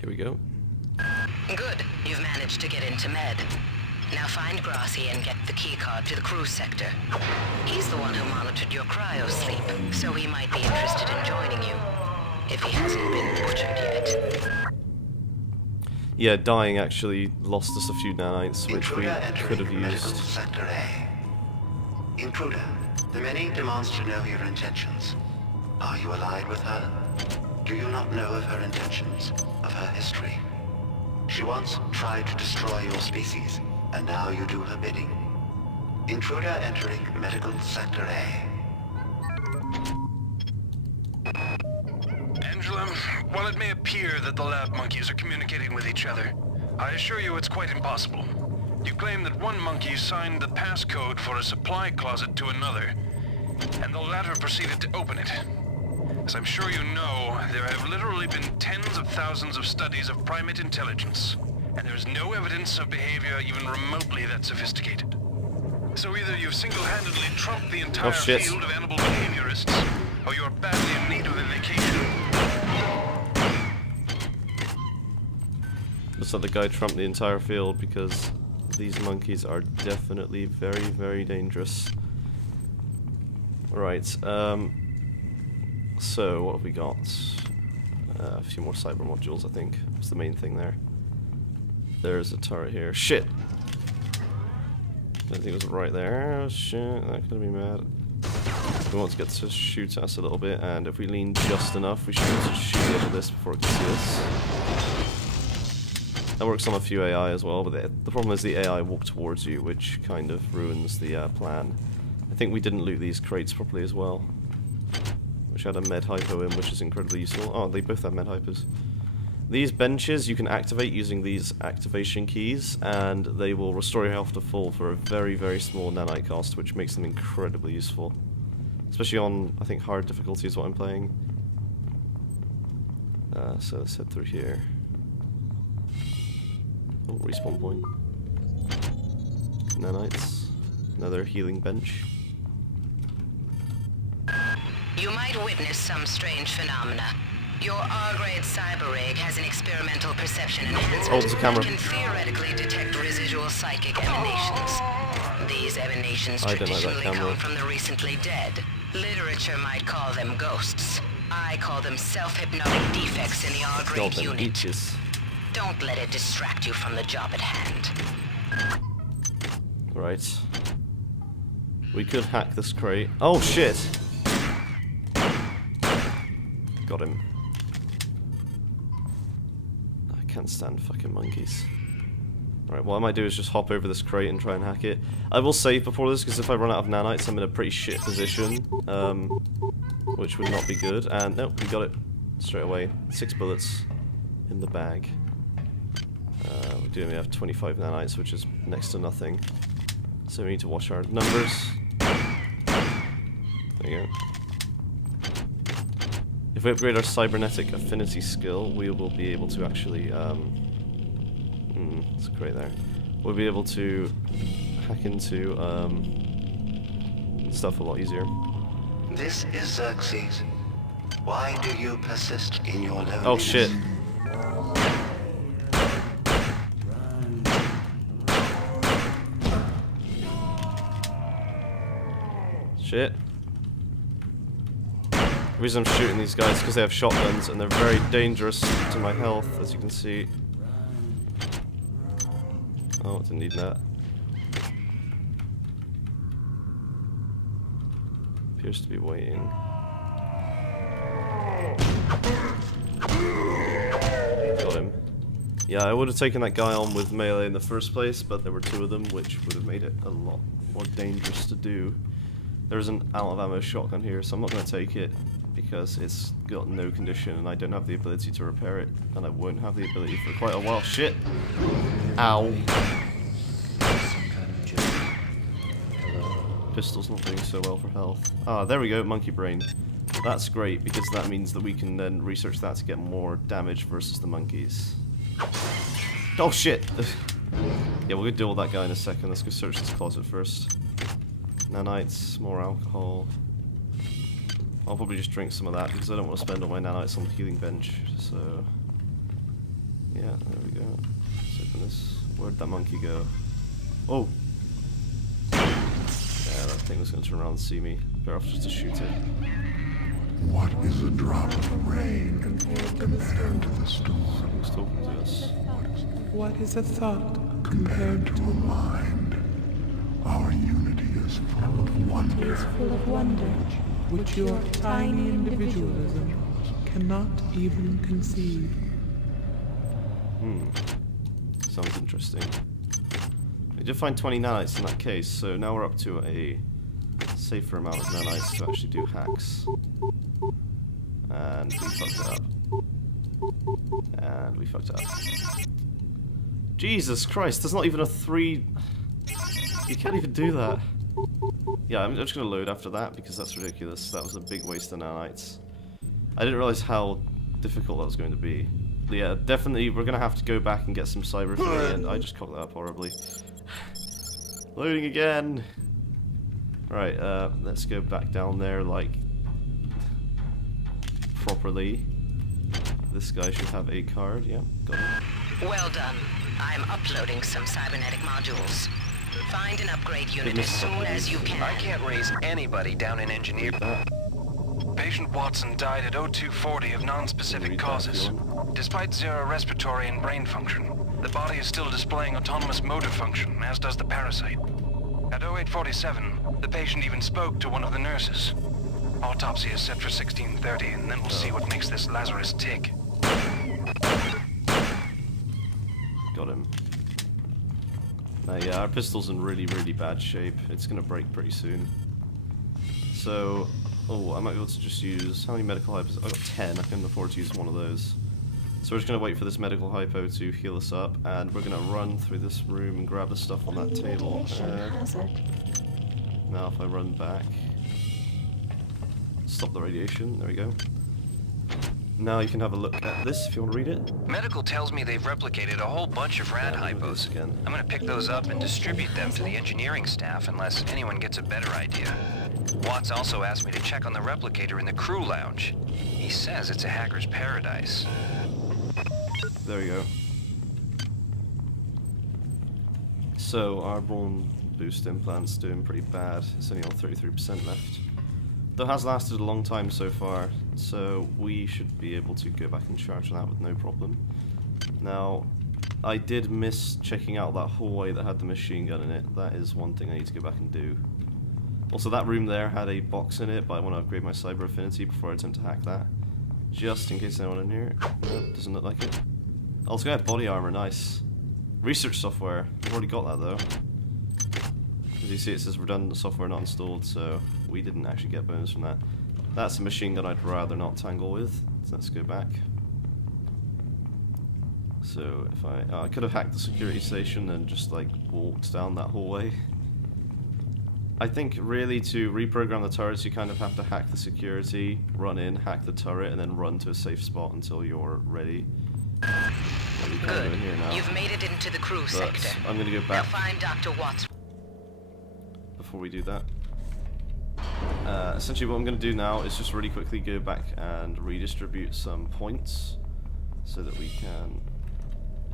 Here we go. Good. You've managed to get into Med. Now find Grassi and get the keycard to the cruise sector. He's the one who monitored your cryo-sleep, so he might be interested in joining you. If he hasn't been butchered yet. Yeah, dying actually lost us a few nanites, which we could have used. Sector A. Intruder, the many demands to know your intentions. Are you allied with her? Do you not know of her intentions, of her history? She once tried to destroy your species, and now you do her bidding. Intruder entering Medical Sector A. Angela, while it may appear that the lab monkeys are communicating with each other, I assure you it's quite impossible. You claim that one monkey signed the passcode for a supply closet to another, and the latter proceeded to open it. As I'm sure you know, there have literally been tens of thousands of studies of primate intelligence, and there's no evidence of behavior even remotely that sophisticated. So either you've single-handedly trumped the entire field of animal behaviorists, or you're badly in need of a vacation. Looks like the guy trumped the entire field because these monkeys are definitely very, very dangerous. Right, so what have we got? A few more cyber modules, I think. That's the main thing there. There's a turret here. Shit! I think it was right there. Oh, shit, that could be mad. We want to get to shoot at us a little bit, and if we lean just enough, we should be able to shoot the edge of this before it can see us. That works on a few AI as well, but the problem is the AI walk towards you, which kind of ruins the plan. I think we didn't loot these crates properly as well. Which had a med hypo in, which is incredibly useful. Oh, they both have med hypos. These benches you can activate using these activation keys, and they will restore your health to full for a very, very small nanite cost, which makes them incredibly useful. Especially on, I think, hard difficulty is what I'm playing. So let's head through here. Oh, respawn point. Nanites. Another healing bench. You might witness some strange phenomena. Your R-grade cyber rig has an experimental perception enhancement that can theoretically detect residual psychic emanations. These emanations traditionally come from the recently dead. Literature might call them ghosts. I call them self-hypnotic defects in the R-grade unit. Don't let it distract you from the job at hand. Right. We could hack this crate. Oh shit! Got him. I can't stand fucking monkeys. Right, what I might do is just hop over this crate and try and hack it. I will save before this, because if I run out of nanites, I'm in a pretty shit position. Which would not be good. And, nope, we got it straight away. 6 bullets in the bag. We do only have 25 nanites, which is next to nothing. So we need to watch our numbers. There you go. If we upgrade our cybernetic affinity skill, we will be able to actually, it's great there. We'll be able to hack into stuff a lot easier. This is Xerxes. Why do you persist in your loneliness? Oh shit. Shit. The reason I'm shooting these guys is because they have shotguns and they're very dangerous to my health, as you can see. Oh, didn't need that. Appears to be waiting. Got him. Yeah, I would have taken that guy on with melee in the first place, but there were 2 of them, which would have made it a lot more dangerous to do. There's an out of ammo shotgun here, so I'm not going to take it because it's got no condition and I don't have the ability to repair it, and I won't have the ability for quite a while. Shit! Ow! Pistol's not doing so well for health. Ah, there we go, monkey brain. That's great because that means that we can then research that to get more damage versus the monkeys. Oh shit! Yeah, we'll go deal with that guy in a second. Let's go search this closet first. Nanites, more alcohol. I'll probably just drink some of that because I don't want to spend all my nanites on the healing bench, so... Yeah, there we go. Let's open this. Where'd that monkey go? Oh! Yeah, that thing was going to turn around and see me. Better off just to shoot it. What is a drop of rain compared to the storm? Someone's talking to us. What is a thought Compared to a mind, our unity is full of wonder. is full of wonder, which your tiny individualism cannot even conceive? Sounds interesting. We did find 20 nanites in that case, so now we're up to a safer amount of nanites to actually do hacks. And we fucked it up. And we fucked it up. Jesus Christ, there's not even a 3... You can't even do that. Yeah, I'm just going to load after that because that's ridiculous. That was a big waste of nanites. I didn't realize how difficult that was going to be. But yeah, definitely we're going to have to go back and get some cyber affinity, and I just cocked that up horribly. Loading again! Right, let's go back down there, like, properly. This guy should have a card, yeah, got it. Well done. I'm uploading some cybernetic modules. Find an upgrade unit as soon as you can. I can't raise anybody down in engineer. Patient Watson died at 0240 of non-specific causes. Despite zero respiratory and brain function, the body is still displaying autonomous motor function, as does the parasite. At 0847, the patient even spoke to one of the nurses. Autopsy is set for 1630, and then we'll see what makes this Lazarus tick. Got him. Now, yeah, our pistol's in really, really bad shape. It's gonna break pretty soon. So, oh, I might be able to just use... How many medical hypos? I've got 10. I can afford to use one of those. So we're just gonna wait for this medical hypo to heal us up, and we're gonna run through this room and grab the stuff on that table. Now if I run back... Stop the radiation. There we go. Now you can have a look at this if you want to read it. Medical tells me they've replicated a whole bunch of rad hypos. Again. I'm gonna pick those up and distribute them to the engineering staff unless anyone gets a better idea. Watts also asked me to check on the replicator in the crew lounge. He says it's a hacker's paradise. There we go. So our bone boost implant's doing pretty bad. It's only on 33% left. Though it has lasted a long time so far, so we should be able to go back and charge that with no problem. Now, I did miss checking out that hallway that had the machine gun in it. That is one thing I need to go back and do. Also, that room there had a box in it, but I want to upgrade my cyber affinity before I attempt to hack that. Just in case anyone in here. No, doesn't look like it. Also, I have body armor, nice. Research software, I've already got that though. As you see, it says redundant software not installed, so we didn't actually get bonus from that. That's a machine gun I'd rather not tangle with, so let's go back. So if I could have hacked the security station and just like walked down that hallway. I think really to reprogram the turrets you kind of have to hack the security, run in, hack the turret, and then run to a safe spot until you're ready. Good. You've made it into the crew sector. I'm gonna go Now back find Dr. Watts. before we do that. Essentially what I'm going to do now is just really quickly go back and redistribute some points so that we can...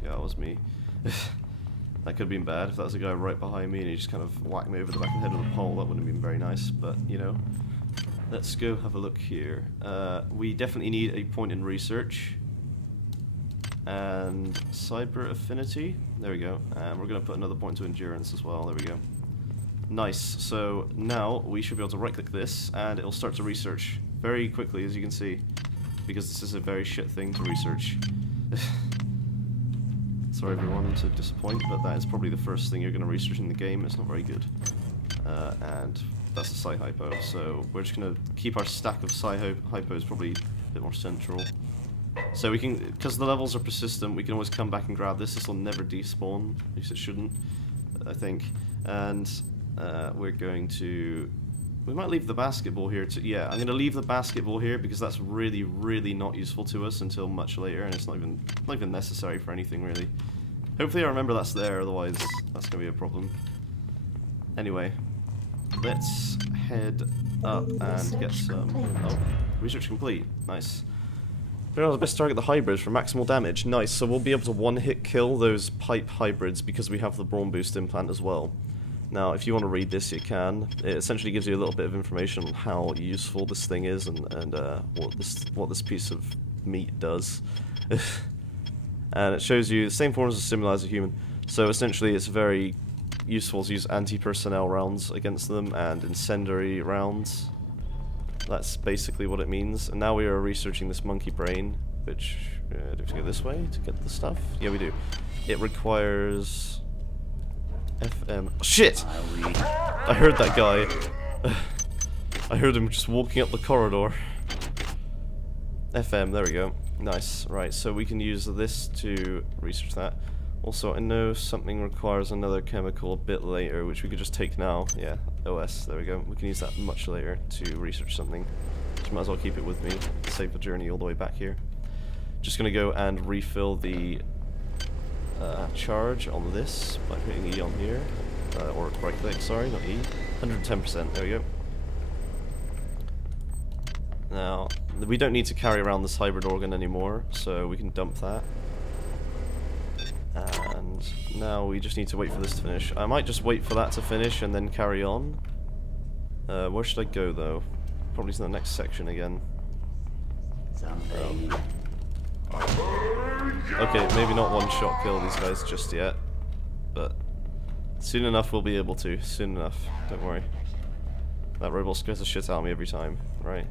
Yeah, that was me. That could have been bad if that was a guy right behind me and he just kind of whacked me over the back of the head with a pole. That wouldn't have been very nice, but you know. Let's go have a look here. We definitely need a point in research and cyber affinity. There we go. And we're going to put another point to endurance as well. There we go. Nice. So now we should be able to right click this and it'll start to research very quickly, as you can see, because this is a very shit thing to research. Sorry everyone to disappoint, but that is probably the first thing you're going to research in the game. It's not very good. And that's a psi hypo, so we're just going to keep our stack of psi hypos probably a bit more central. So we can, because the levels are persistent, we can always come back and grab this. This will never despawn, at least it shouldn't, I think. And we're going to... We might leave the basketball here too. Yeah, I'm going to leave the basketball here because that's really, really not useful to us until much later, and it's not even necessary for anything, really. Hopefully I remember that's there, otherwise that's going to be a problem. Anyway, let's head up and get some... Oh, research complete. Nice. But best target the hybrids for maximal damage. Nice, so we'll be able to one-hit kill those pipe hybrids because we have the Brawn Boost implant as well. Now, if you want to read this, you can. It essentially gives you a little bit of information on how useful this thing is and what this piece of meat does. And it shows you the same forms of stimuli as a human. So essentially, it's very useful to use anti-personnel rounds against them and incendiary rounds. That's basically what it means. And now we are researching this monkey brain, which do we have to go this way to get the stuff? Yeah, we do. It requires FM. Oh, shit! I heard that guy. I heard him just walking up the corridor. FM, there we go. Nice. Right, so we can use this to research that. Also, I know something requires another chemical a bit later, which we could just take now. Yeah, OS, there we go. We can use that much later to research something. Just might as well keep it with me. Save the journey all the way back here. Just gonna go and refill the charge on this by putting E on here. Or right click, sorry, not E. 110%, there we go. Now, we don't need to carry around this hybrid organ anymore, so we can dump that. And now we just need to wait for this to finish. I might just wait for that to finish and then carry on. Where should I go though? Probably to the next section again. Okay, maybe not one-shot kill these guys just yet, but soon enough we'll be able to. Soon enough, don't worry. That robot scares the shit out of me every time. Right.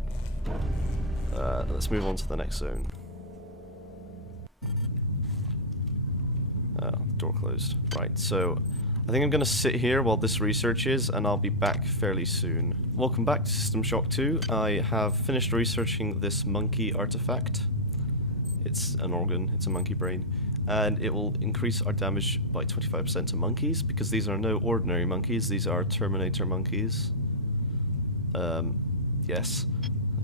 Let's move on to the next zone. Door closed. Right, so I think I'm going to sit here while this researches, and I'll be back fairly soon. Welcome back to System Shock 2. I have finished researching this monkey artifact. It's an organ, it's a monkey brain, and it will increase our damage by 25% to monkeys, because these are no ordinary monkeys, these are Terminator monkeys. Yes.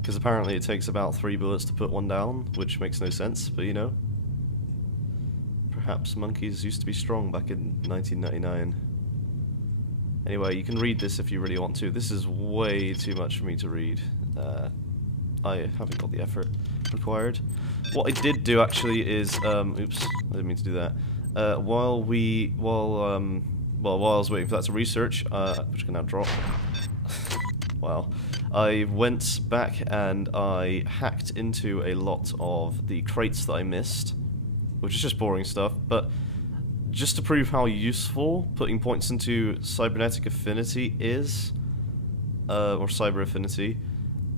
Because apparently it takes about 3 bullets to put one down, which makes no sense, but you know. Perhaps monkeys used to be strong back in 1999. Anyway, you can read this if you really want to. This is way too much for me to read. I haven't got the effort required. What I did do actually is, oops, I didn't mean to do that. While I was waiting for that to research, which can now drop. Wow. I went back and I hacked into a lot of the crates that I missed, which is just boring stuff, but just to prove how useful putting points into cybernetic affinity is, or cyber affinity,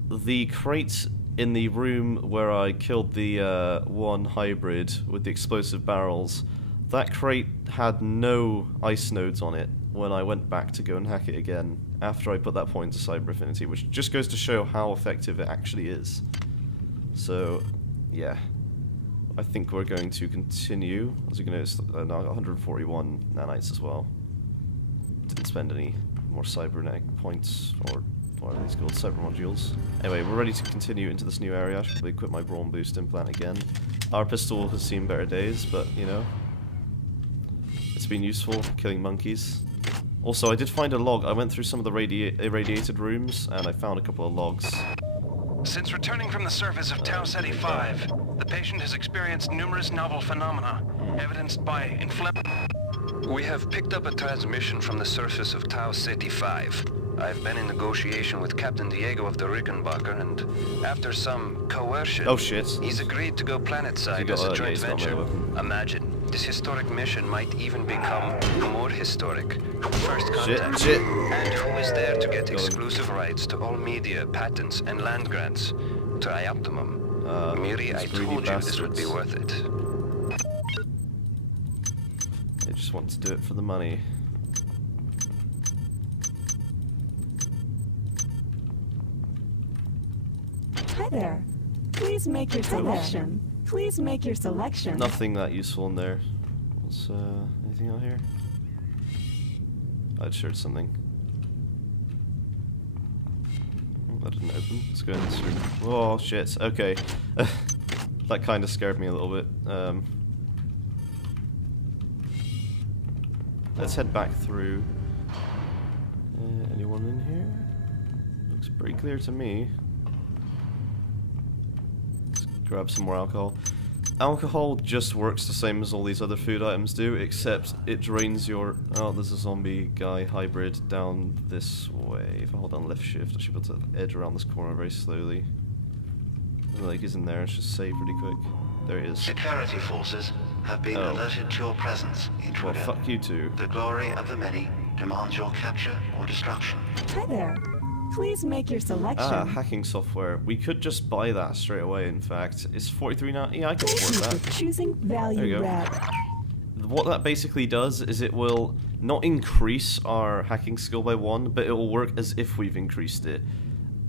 the crate in the room where I killed the one hybrid with the explosive barrels, that crate had no ice nodes on it when I went back to go and hack it again after I put that point to cyber affinity, which just goes to show how effective it actually is. So, yeah. I think we're going to continue. As you can notice, now I've got 141 nanites as well. Didn't spend any more cybernetic points, or what are these called? Cyber modules. Anyway, we're ready to continue into this new area. I should probably equip my Brawn Boost implant again. Our pistol has seen better days, but you know, it's been useful killing monkeys. Also, I did find a log. I went through some of the irradiated rooms, and I found a couple of logs. Since returning from the surface of Tau Ceti 5, the patient has experienced numerous novel phenomena, evidenced by We have picked up a transmission from the surface of Tau Ceti 5. I've been in negotiation with Captain Diego of the Rickenbacker, and after some coercion, oh shit, he's agreed to go planetside as a joint venture. Imagine, this historic mission might even become more historic. First contact. Shit. And who is there to get exclusive rights to all media, patents, and land grants? Trioptimum. Miri, I told you this would be worth it. They just want to do it for the money. Hi there. Please make your selection. Please make your selection. Nothing that useful in there. What's, anything out here? I just heard something. Oh, that didn't open. Let's go in this room. Oh, shit. Okay. That kind of scared me a little bit. Let's head back through. Anyone in here? Looks pretty clear to me. Let's grab some more alcohol. Alcohol just works the same as all these other food items do, except it drains your... Oh, there's a zombie guy hybrid down this way. If I hold down left shift, I should be able to edge around this corner very slowly. Like he's in there, it's just save pretty quick. There he is. Security forces have been alerted to your presence, intruder. Well, fuck you too. The glory of the many demands your capture or destruction. Hi there. Please make your selection. Ah, hacking software. We could just buy that straight away, in fact. It's $43.99. Yeah, I can afford Thank you that. for choosing There you value go. wrap. What that basically does is it will not increase our hacking skill by 1, but it will work as if we've increased it.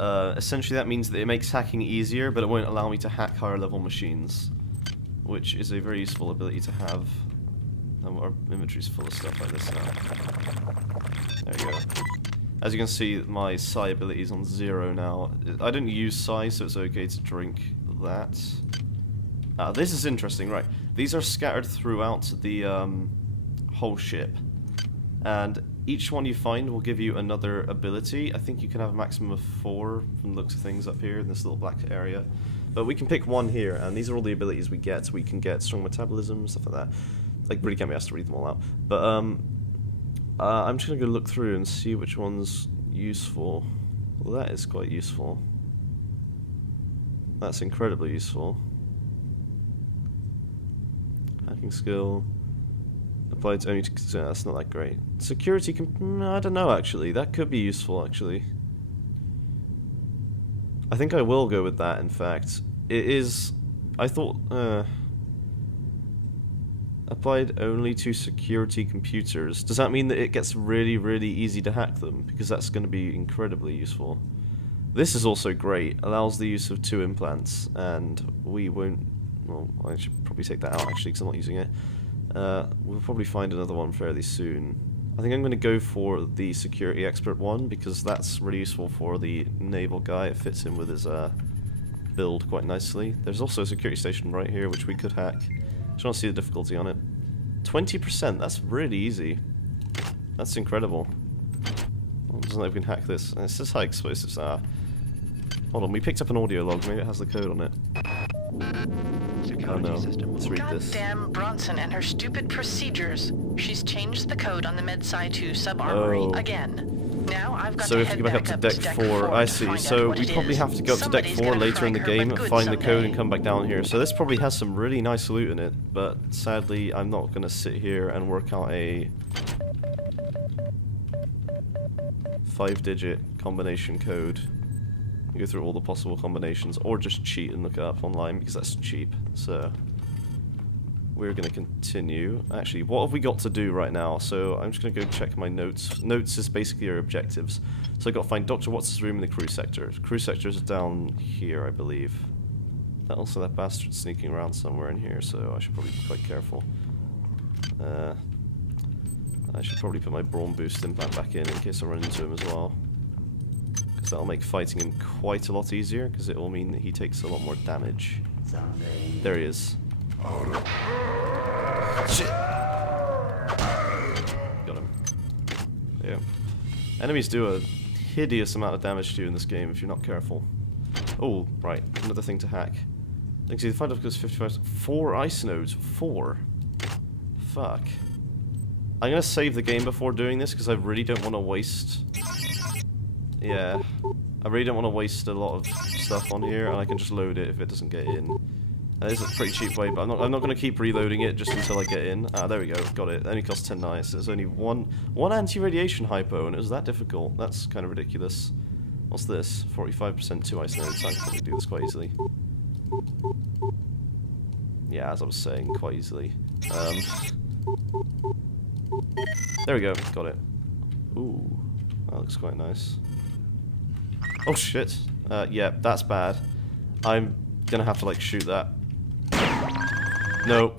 Essentially that means that it makes hacking easier, but it won't allow me to hack higher level machines, which is a very useful ability to have. Our inventory's full of stuff like this now. There you go. As you can see, my psi ability is on 0 now. I didn't use psi, so it's okay to drink that. This is interesting, right. These are scattered throughout the whole ship. And each one you find will give you another ability. I think you can have a maximum of 4 from the looks of things up here in this little black area. But we can pick one here, and these are all the abilities we get. We can get strong metabolism, stuff like that. Like, really can't be asked to read them all out. But, I'm just going to go look through and see which one's useful. Well, that is quite useful. That's incredibly useful. Hacking skill. Applied only to... that's not that great. Security... I don't know, actually. That could be useful, actually. I think I will go with that, in fact. It is... I thought... applied only to security computers. Does that mean that it gets really, really easy to hack them? Because that's going to be incredibly useful. This is also great. Allows the use of 2 implants, and we won't... Well, I should probably take that out, actually, because I'm not using it. We'll probably find another one fairly soon. I think I'm going to go for the security expert one, because that's really useful for the naval guy. It fits in with his build quite nicely. There's also a security station right here, which we could hack. Just want to see the difficulty on it. 20%, that's really easy. That's incredible. Well, it doesn't know if we can hack this. And it says high explosives are. Hold on, we picked up an audio log, maybe it has the code on it. Oh no, let's read this. Goddamn Bronson and her stupid procedures. She's changed the code on the Med-Sci 2 sub-armory again. Now I've got so to if head you go back up to deck 4, I see. So we probably have to go up to deck 4 later in the game, find the code and come back down here. So this probably has some really nice loot in it, but sadly I'm not going to sit here and work out a 5-digit combination code. Go through all the possible combinations, or just cheat and look it up online, because that's cheap. So we're going to continue. Actually, what have we got to do right now? So I'm just going to go check my notes. Notes is basically your objectives. So I've got to find Dr. Watts' room in the crew sector. Crew sector is down here, I believe. Also, that bastard's sneaking around somewhere in here, so I should probably be quite careful. I should probably put my brawn boost implant back in case I run into him as well. Because that'll make fighting him quite a lot easier, because it will mean that he takes a lot more damage. There he is. Shit! Got him. Yeah. Enemies do a hideous amount of damage to you in this game if you're not careful. Oh, right. Another thing to hack. Let's see, the fight goes 55. 4 ice nodes. 4. Fuck. I'm gonna save the game before doing this because I really don't want to waste... Yeah. I really don't want to waste a lot of stuff on here, and I can just load it if it doesn't get in. That is a pretty cheap way, but I'm not going to keep reloading it just until I get in. Ah, there we go. Got it. It only costs 10 nights. There's only one anti-radiation hypo, and it was that difficult. That's kind of ridiculous. What's this? 45% 2 ice nodes. I can probably do this quite easily. Yeah, as I was saying, quite easily. There we go. Got it. Ooh. That looks quite nice. Oh, shit. Yeah, that's bad. I'm gonna have to, like, shoot that. No.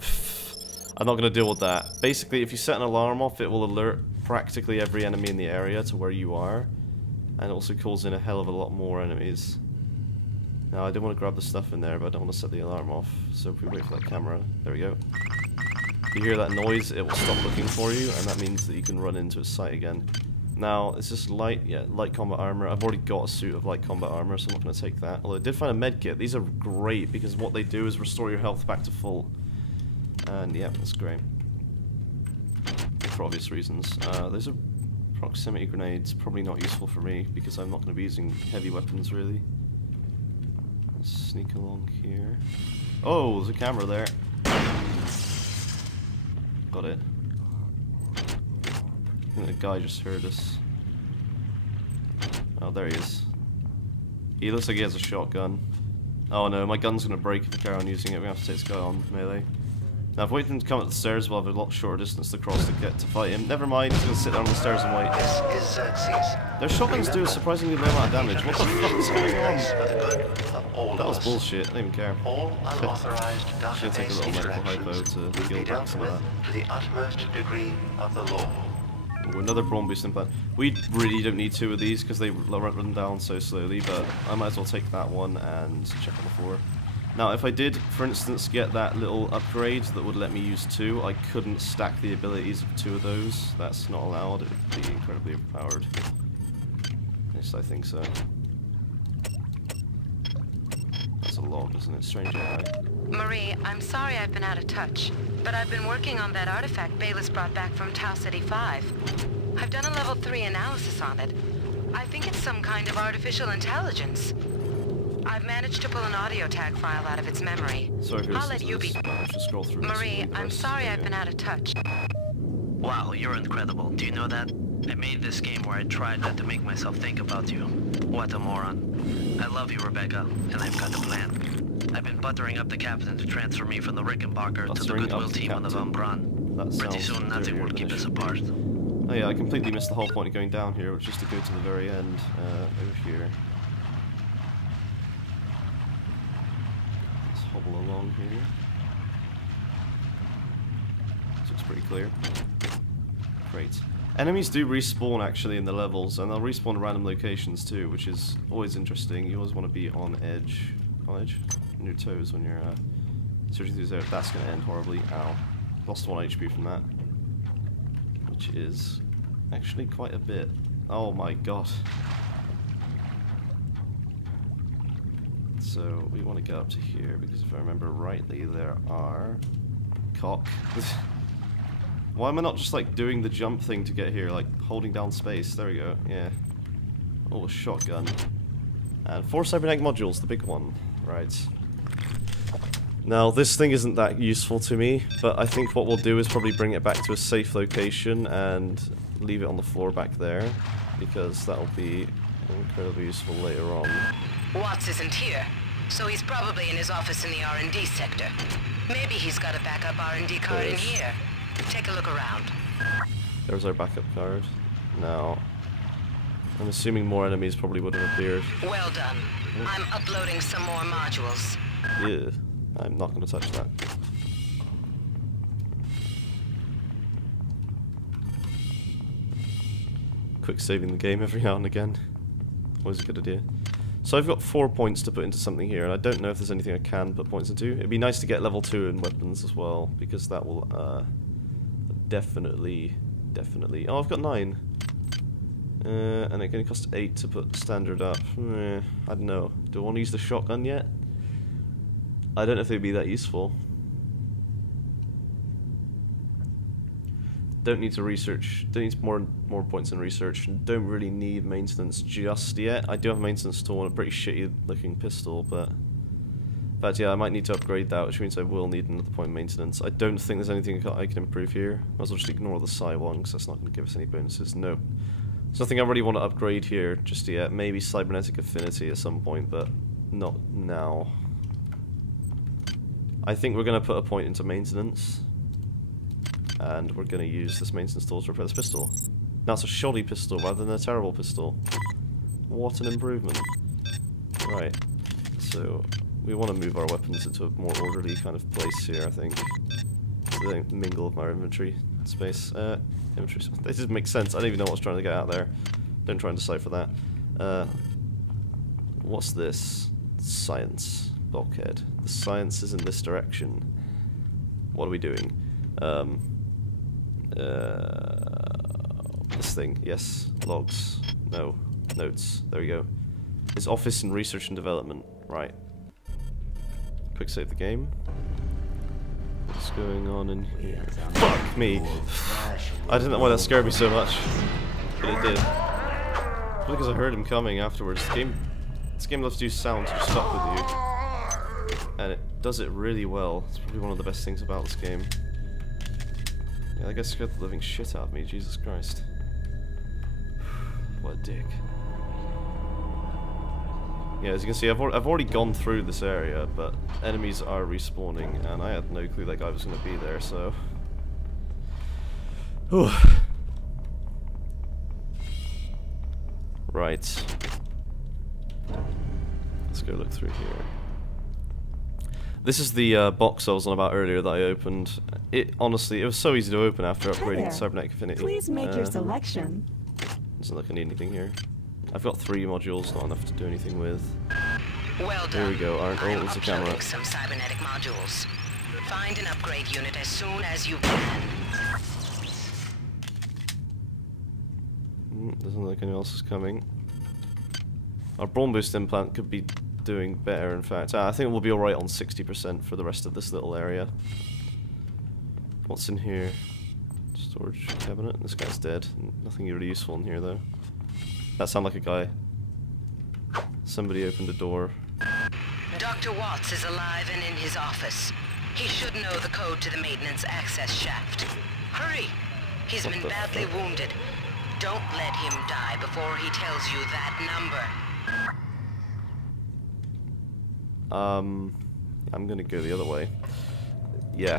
I'm not gonna deal with that. Basically, if you set an alarm off, it will alert practically every enemy in the area to where you are. And it also calls in a hell of a lot more enemies. Now, I do want to grab the stuff in there, but I don't want to set the alarm off. So if we wait for that camera... There we go. If you hear that noise, it will stop looking for you, and that means that you can run into its sight again. Now, is this light? Yeah, light combat armor. I've already got a suit of light combat armor, so I'm not going to take that. Although I did find a med kit. These are great because what they do is restore your health back to full. And yeah, that's great. For obvious reasons. Those are proximity grenades. Probably not useful for me because I'm not going to be using heavy weapons really. Let's sneak along here. Oh, there's a camera there. Got it. I think the guy just heard us. Oh, there he is. He looks like he has a shotgun. Oh no, my gun's gonna break if I carry on using it. We're gonna have to take this guy on melee. Now, if we wait for him to come up the stairs, we'll have a lot shorter distance to cross to get to fight him. Never mind, he's gonna sit down on the stairs and wait. This is Xerxes. Their shotguns do a surprisingly low amount of damage. What the fuck is going on? That was bullshit. I don't even care. All unauthorized Should take a little medical hypo interactions to will heal be back dealt some of with that. to the utmost degree of the law. Ooh, another brawn boost implant. We really don't need two of these because they run down so slowly, but I might as well take that one and check on the floor. Now, if I did, for instance, get that little upgrade that would let me use two, I couldn't stack the abilities of two of those. That's not allowed. It would be incredibly overpowered. At least I think so. That's a log, isn't it? Strange AI. Marie, I'm sorry I've been out of touch, but I've been working on that artifact Bayless brought back from Tau City 5. I've done a level 3 analysis on it. I think it's some kind of artificial intelligence. I've managed to pull an audio tag file out of its memory. Sorry for I'll let you be. Scroll through Marie, I'm sorry I've been out of touch. Wow, you're incredible. Do you know that? I made this game where I tried not to make myself think about you. What a moron. I love you, Rebecca, and I've got a plan. I've been buttering up the captain to transfer me from the Rickenbacker to the Goodwill team on the Von Braun. Pretty soon nothing will keep us apart. Oh yeah, I completely missed the whole point of going down here, which is to go to the very end, over here. Let's hobble along here. This looks pretty clear. Great. Enemies do respawn actually in the levels, and they'll respawn in random locations too, which is always interesting. You always want to be on edge. On your toes when you're searching through there. That's going to end horribly. Ow. Lost 1 HP from that. Which is actually quite a bit. Oh my god. So we want to get up to here because if I remember rightly there are... Cock. Why am I not just like doing the jump thing to get here, like holding down space? There we go, yeah. Oh, a shotgun. And 4 cybernetic modules, the big one. Right. Now, this thing isn't that useful to me, but I think what we'll do is probably bring it back to a safe location and leave it on the floor back there, because that'll be incredibly useful later on. Watts isn't here, so he's probably in his office in the R&D sector. Maybe he's got a backup R&D card in here. Take a look around. There's our backup card. Now, I'm assuming more enemies probably would have appeared. Well done. I'm uploading some more modules. Yeah, I'm not going to touch that. Quick saving the game every now and again. Always a good idea. So I've got 4 points to put into something here, and I don't know if there's anything I can put points into. It'd be nice to get level 2 in weapons as well, because that will definitely... Oh, I've got 9. And it only costs 8 to put standard up. I don't know. Do I want to use the shotgun yet? I don't know if they'd be that useful. Don't need to research. Don't need more points in research. Don't really need maintenance just yet. I do have a maintenance tool and a pretty shitty looking pistol, but in fact, yeah, I might need to upgrade that, which means I will need another point of maintenance. I don't think there's anything I can improve here. Might as well just ignore the Psy one, because that's not going to give us any bonuses. Nope. There's nothing I really want to upgrade here just yet. Maybe cybernetic affinity at some point, but not now. I think we're going to put a point into maintenance. And we're going to use this maintenance tool to repair this pistol. Now it's a shoddy pistol rather than a terrible pistol. What an improvement. Right. So, we want to move our weapons into a more orderly kind of place here, I think. So they don't mingle with my inventory space. Inventory space. This doesn't make sense. I don't even know what's trying to get out there. Don't try and decipher that. What's this? Science. Bulkhead. The science is in this direction. What are we doing? this thing. Yes. Logs. No. Notes. There we go. His office in research and development. Right. Quick save the game. What's going on in here? Fuck me! I didn't know why that scared me so much, but it did. Probably because I heard him coming afterwards. This game loves to use sound to just fuck with you, and it does it really well. It's probably one of the best things about this game. Yeah, that guy scared the living shit out of me. Jesus Christ! What a dick. Yeah, as you can see, I've already gone through this area, but enemies are respawning, and I had no clue that guy was going to be there, so... Whew. Right. Let's go look through here. This is the box I was on about earlier that I opened. Honestly, it was so easy to open after upgrading to Cybernetic Affinity. Please make your selection. Doesn't look like I need anything here. I've got 3 modules, not enough to do anything with. Well done. There we go. Oh, I'm it's a camera. uploading some cybernetic modules. Find an upgrade unit as soon as you can. Doesn't look like anyone else is coming. Our brawn boost implant could be doing better, in fact. I think we'll be alright on 60% for the rest of this little area. What's in here? Storage cabinet. This guy's dead. Nothing really useful in here, though. That sounded like a guy. Somebody opened a door. Dr. Watts is alive and in his office. He should know the code to the maintenance access shaft. Hurry! He's been badly wounded. Don't let him die before he tells you that number. I'm gonna go the other way. Yeah.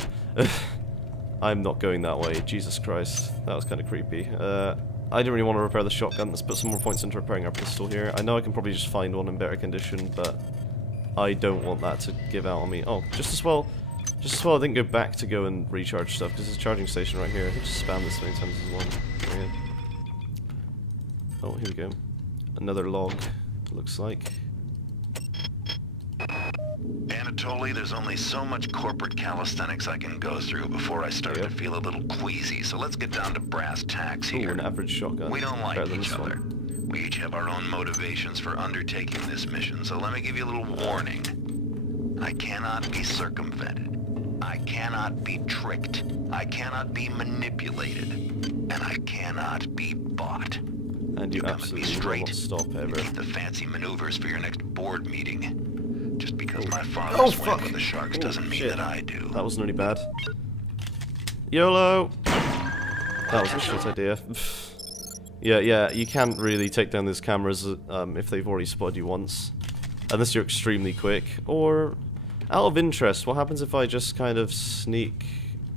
I'm not going that way. Jesus Christ. That was kind of creepy. I didn't really want to repair the shotgun. Let's put some more points into repairing our pistol here. I know I can probably just find one in better condition, but I don't want that to give out on me. Oh, just as well I didn't go back to go and recharge stuff, because there's a charging station right here. I can just spam this many times as one. Okay. Oh, here we go. Another log, looks like. Anatoly, there's only so much corporate calisthenics I can go through before I start to feel a little queasy, so let's get down to brass tacks here. Ooh, an average shotgun. We don't like Better than each this other. one. We each have our own motivations for undertaking this mission, so let me give you a little warning. I cannot be circumvented. I cannot be tricked. I cannot be manipulated. And I cannot be bought. And you absolutely will not stop ever. You keep the fancy maneuvers for your next board meeting. Just because my father swam with the sharks doesn't mean that I do. That wasn't really bad. YOLO! That was a shit idea. Yeah, you can't really take down these cameras if they've already spotted you once. Unless you're extremely quick. Or, out of interest, what happens if I just kind of sneak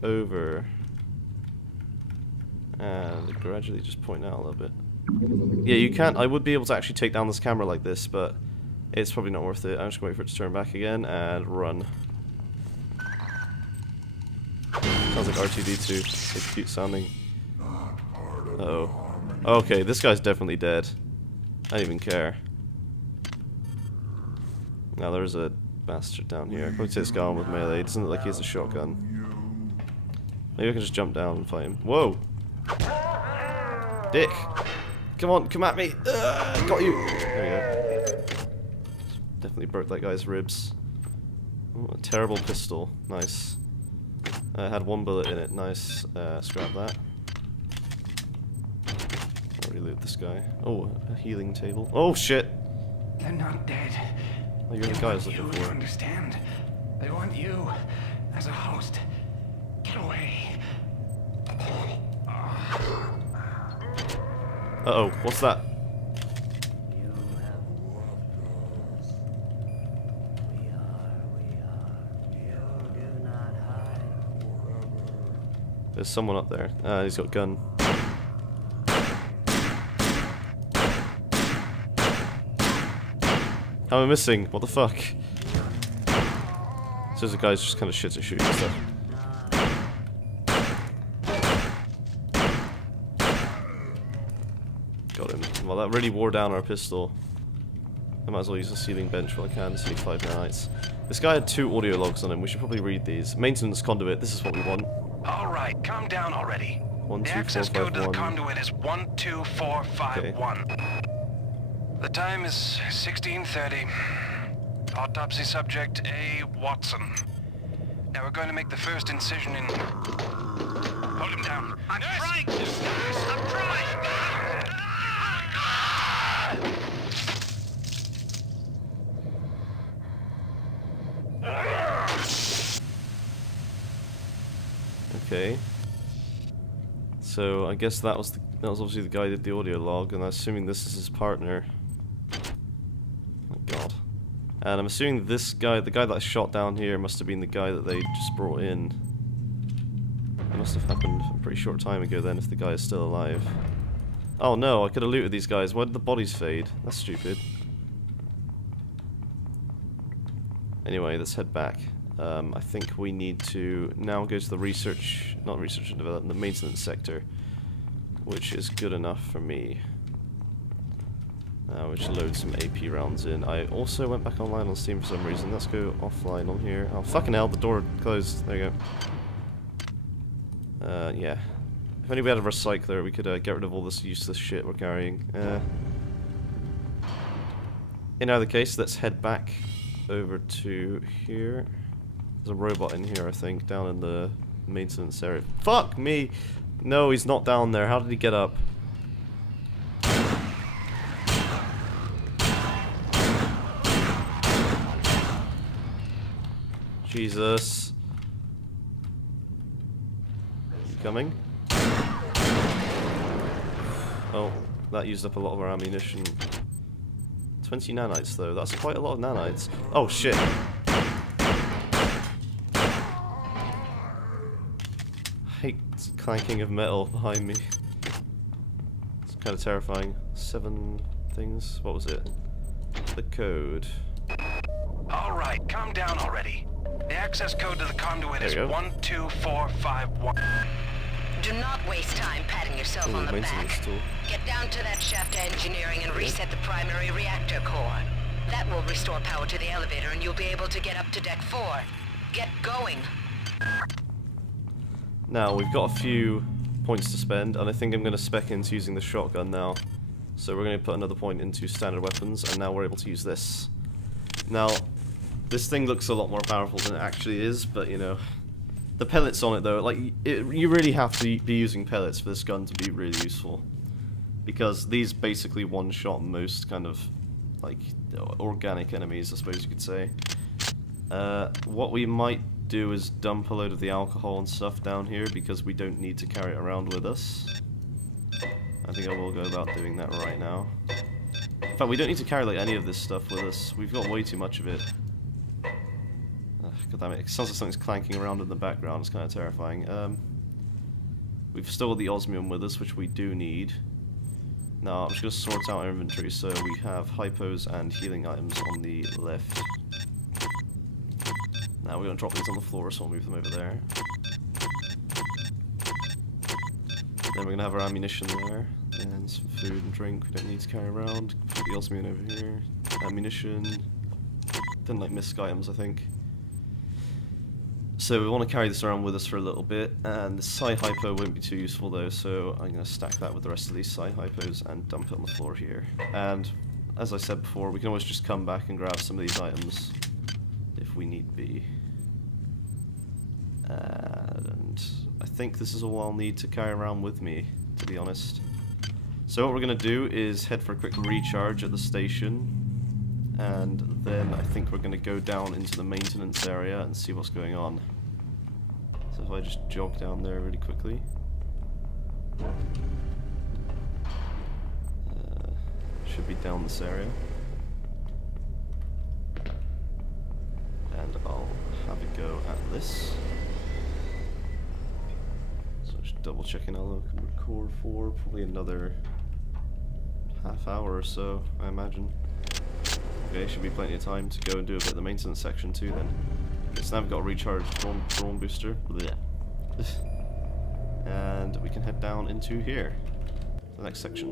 over and gradually just point out a little bit? Yeah, you can't. I would be able to actually take down this camera like this, but it's probably not worth it. I'm just going to wait for it to turn back again and run. Sounds like R2-D2. It's cute sounding. Uh-oh. Okay, this guy's definitely dead. I don't even care. Now there's a bastard down here. I'd probably take this guy on with melee. It doesn't look like he has a shotgun. Maybe I can just jump down and fight him. Whoa! Dick! Come on, come at me! Got you! There we go. Definitely broke that guy's ribs. Ooh, a terrible pistol. Nice. Had 1 bullet in it. Nice. Scrap that. Already loot this guy. Oh, a healing table. Oh shit! They're not dead. Oh, you're the guy I was looking for. Understand? They want you as a host. Get away. Uh-oh, what's that? There's someone up there. He's got a gun. How am I missing? What the fuck? So the guy's just kind of shit at shooting stuff. Got him. Well, that really wore down our pistol. I might as well use the ceiling bench while I can. It's only 5 nanites. This guy had 2 audio logs on him. We should probably read these. Maintenance conduit. This is what we want. All right, calm down already. The access code to the conduit is 12451. Okay. The time is 16:30. Autopsy subject A. Watson. Now we're going to make the first incision in... Hold him down. I'm trying to, guys! I'm trying! Okay. So I guess that was obviously the guy who did the audio log, and I'm assuming this is his partner. Oh god. And I'm assuming this guy, the guy that I shot down here, must have been the guy that they just brought in. It must have happened a pretty short time ago then, if the guy is still alive. Oh no, I could have looted these guys. Why did the bodies fade? That's stupid. Anyway, let's head back. I think we need to now go to the research, not research and development, the maintenance sector, which is good enough for me. Which loads some AP rounds in. I also went back online on Steam for some reason. Let's go offline on here. Oh fucking hell, the door closed. There you go. Yeah. If only we had a recycler, we could get rid of all this useless shit we're carrying. In either case, let's head back over to here. There's a robot in here, I think, down in the maintenance area. Fuck me! No, he's not down there. How did he get up? Jesus. You coming? Oh, that used up a lot of our ammunition. 20 nanites though, that's quite a lot of nanites. Oh shit. I hate clanking of metal behind me. It's kind of terrifying. 7 things, what was it? The code. Alright, calm down already. The access code to the conduit is 12451. Do not waste time patting yourself on the back. Get down to that shaft engineering and reset the primary reactor core. That will restore power to the elevator and you'll be able to get up to deck 4. Get going. Now, we've got a few points to spend, and I think I'm going to spec into using the shotgun now. So we're going to put another point into standard weapons, and now we're able to use this. Now, this thing looks a lot more powerful than it actually is, but you know, the pellets on it though, like, you really have to be using pellets for this gun to be really useful. Because these basically one-shot most kind of, like, organic enemies, I suppose you could say. What we might do is dump a load of the alcohol and stuff down here, because we don't need to carry it around with us. I think I will go about doing that right now. In fact, we don't need to carry like any of this stuff with us. We've got way too much of it. God damn it, it sounds like something's clanking around in the background, it's kind of terrifying. We've still got the osmium with us, which we do need. Now, I'm just going to sort out our inventory, so we have hypos and healing items on the left. Now we're going to drop these on the floor, so we'll move them over there. Then we're going to have our ammunition there, and some food and drink we don't need to carry around. Put the osmium over here. Ammunition. Didn't like misc items, I think. So we want to carry this around with us for a little bit, and the psi hypo won't be too useful though, so I'm going to stack that with the rest of these psi hypos and dump it on the floor here. And as I said before, we can always just come back and grab some of these items if we need be. And I think this is all I'll need to carry around with me, to be honest. So what we're going to do is head for a quick recharge at the station. And then I think we're going to go down into the maintenance area and see what's going on. So if I just jog down there really quickly. Should be down this area. And I'll have a go at this. So just double checking how I can record for probably another half hour or so, I imagine. Okay, should be plenty of time to go and do a bit of the maintenance section too then. Okay, so now we've got a recharged drone booster. Blech. And we can head down into here, the next section.